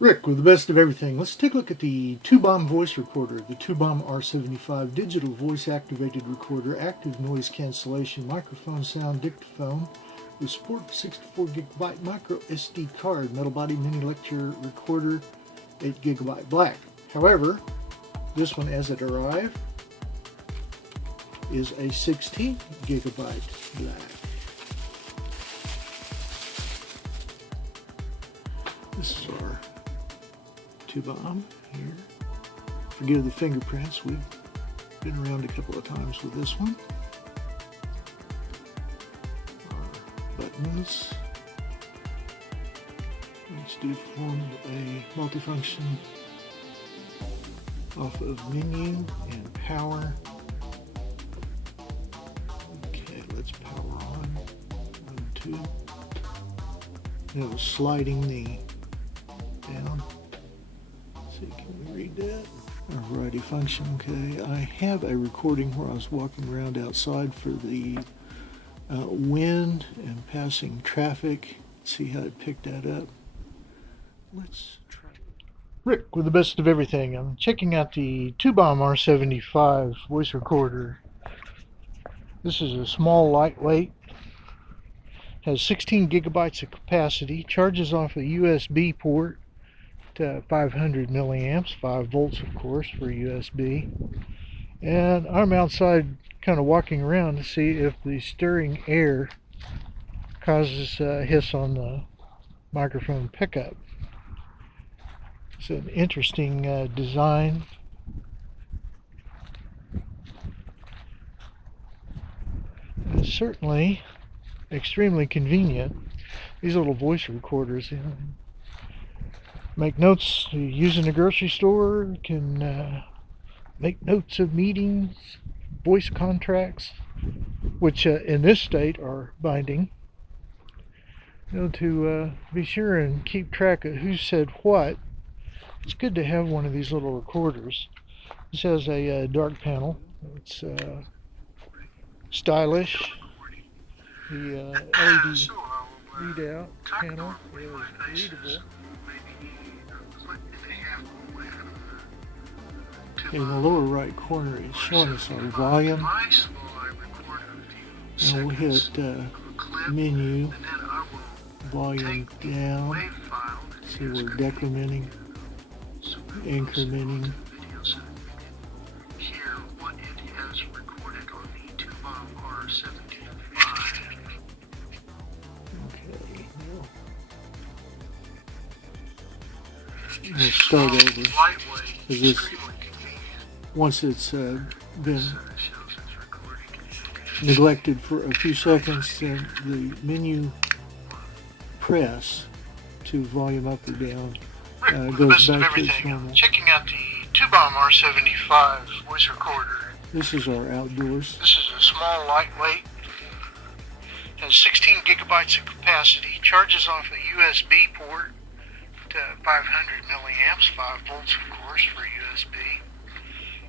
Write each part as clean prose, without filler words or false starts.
Rick with the best of everything. Let's take a look at the TooBom voice recorder, the TooBom R75 digital voice activated recorder, active noise cancellation, microphone sound dictaphone with support 64GB micro SD card, metal body mini lecture recorder, 8GB black. However, this one as it arrived is a 16GB black. This is our TooBom here. Forgive the fingerprints, we've been around a couple of times with this one. Our buttons. Let's do form a multifunction off of menu and power. Okay, let's power on. 1, 2. Now sliding the down. Can we read that? A variety function, okay. I have a recording where I was walking around outside for the wind and passing traffic. See how it picked that up. Let's try. Rick with the best of everything. I'm checking out the TooBom R75 voice recorder. This is a small, lightweight. Has 16GB of capacity. Charges off a USB port. 500 milliamps, 5 volts of course for USB. And I'm outside kind of walking around to see if the stirring air causes a hiss on the microphone pickup. It's an interesting design. And it's certainly extremely convenient. These little voice recorders, you know, make notes you use in the grocery store, can make notes of meetings, voice contracts, which in this state are binding. You know, to be sure and keep track of who said what, it's good to have one of these little recorders. This has a dark panel. It's stylish. The LED readout panel is readable. In the lower right corner, it's showing us our volume. And we'll hit menu, volume down. See, we're decrementing, incrementing. Okay, now we'll start over. This, once it's been neglected for a few seconds, then the menu press to volume up or down goes back to its normal. Checking out the TooBom R75 voice recorder. This is our outdoors. This is a small, lightweight. Has 16GB of capacity. Charges off a USB port to 500 milliamps, 5 volts of course for USB.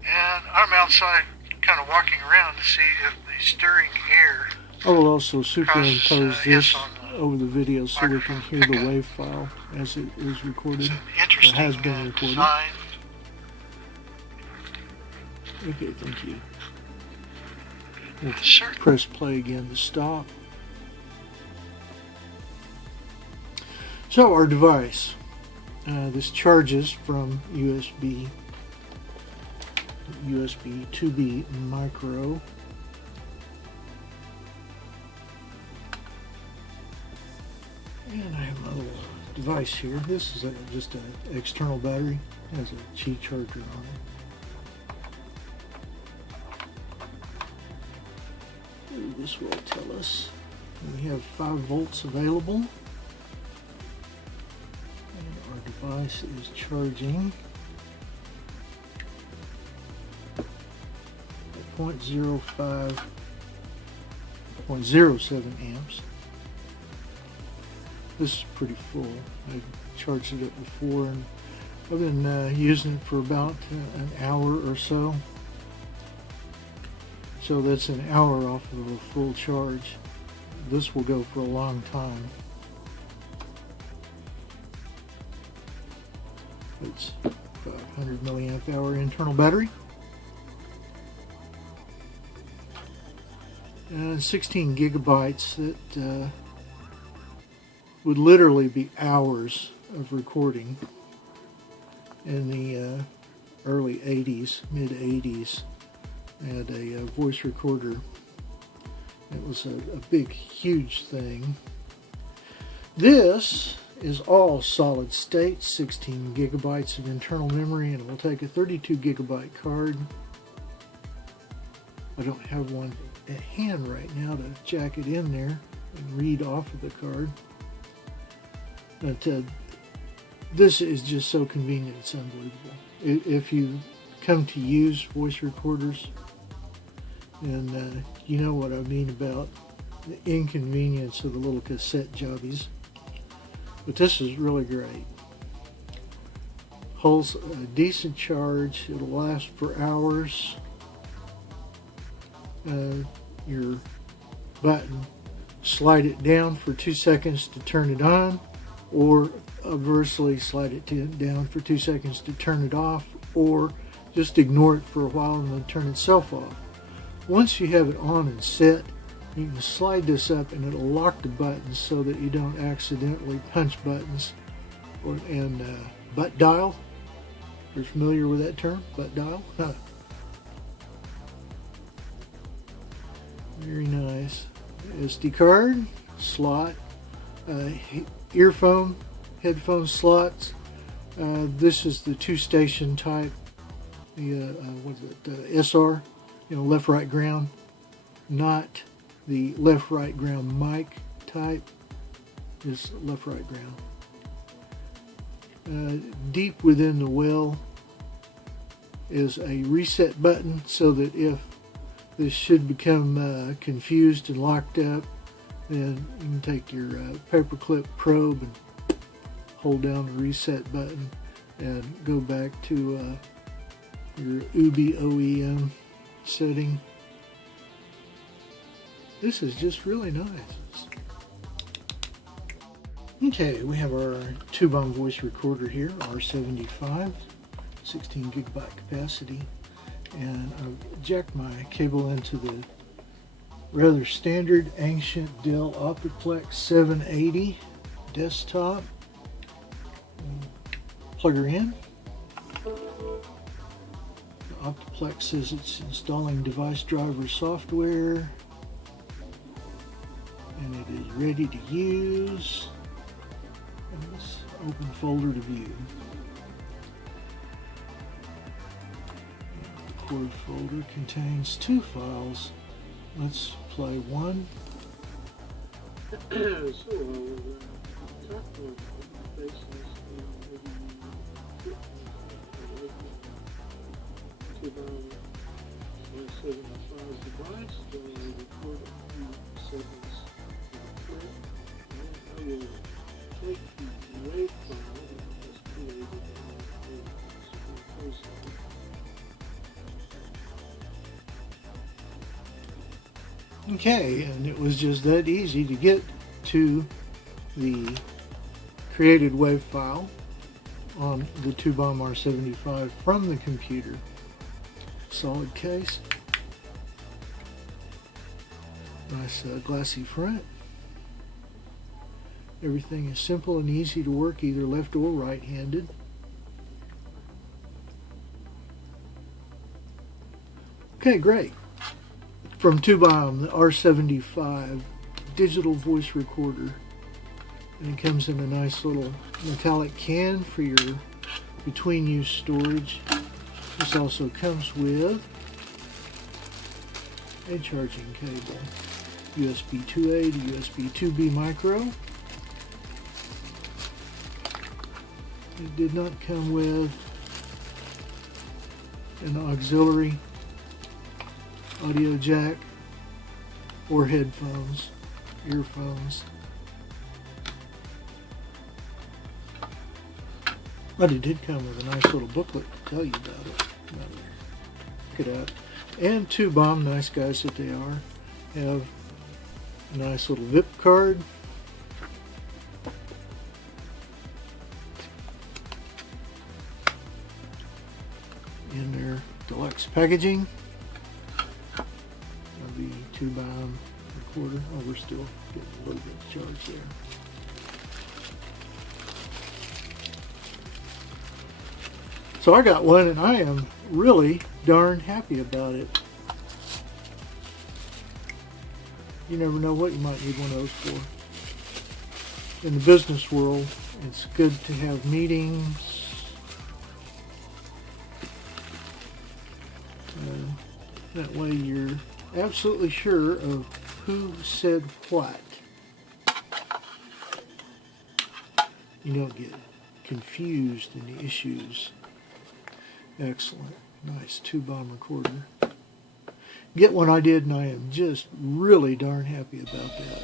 And I'm outside kind of walking around to see if the stirring air. I will also superimpose this over the video so we can hear the WAV file as it is recorded, or has been recorded. Design. Okay, thank you. We'll press play again to stop. So our device, this charges from USB 2B micro. And I have a little device here. This is just an external battery. It has a Qi charger on it. This will tell us we have 5 volts available. And our device is charging at 0.07 amps. This is pretty full. I charged it up before, and I've been using it for about an hour or so. So that's an hour off of a full charge. This will go for a long time. It's 500 milliamp hour internal battery. And 16 gigabytes that would literally be hours of recording in the early 80s, mid 80s. I had a voice recorder. It was a big, huge thing. This is all solid state, 16 gigabytes of internal memory, and it will take a 32 gigabyte card. I don't have one at hand right now to jack it in there and read off of the card. But this is just so convenient, it's unbelievable. If you come to use voice recorders, and you know what I mean about the inconvenience of the little cassette jobbies. But this is really great. Holds a decent charge. It'll last for hours. Your button, slide it down for 2 seconds to turn it on, or conversely slide it down for 2 seconds to turn it off, or just ignore it for a while and then turn itself off. Once you have it on and set, you can slide this up and it'll lock the buttons so that you don't accidentally punch buttons and butt dial. You're familiar with that term, butt dial? Huh. Very nice. SD card, slot, earphone, headphone slots. This is the 2-station type. What is it? SR. Left, right, ground, not the left, right, ground mic type, is left, right, ground. Deep within the well is a reset button so that if this should become confused and locked up, then you can take your paperclip probe and hold down the reset button and go back to your UBI OEM setting. This is just really nice. Okay, we have our TooBom voice recorder here, R75, 16 gigabyte capacity, and I've jacked my cable into the rather standard ancient Dell Optiplex 780 desktop. Plug her in. Optiplex says it's installing device driver software and it is ready to use. And let's open folder to view. The chord folder contains 2 files. Let's play one. TooBom R75 device, then I record a few seconds in the and I will take the wave file that was created Okay, and it was just that easy to get to the created wave file on the TooBom R75 from the computer. Solid case, nice glassy front. Everything is simple and easy to work either left or right-handed. Okay, great. From TooBom, the R75 digital voice recorder. And it comes in a nice little metallic can for your between-use storage. This also comes with a charging cable, USB 2A to USB 2B micro. It did not come with an auxiliary audio jack or headphones, earphones. But it did come with a nice little booklet to tell you about it. Check it out. And TooBom, nice guys that they are, have a nice little VIP card. In their deluxe packaging of the TooBom recorder. Oh, we're still getting a little bit of charge there. So I got one and I am really darn happy about it. You never know what you might need one of those for. In the business world, it's good to have meetings. That way you're absolutely sure of who said what. You don't get confused in the issues. Excellent. Nice TooBom recorder. Get one I did and I am just really darn happy about that.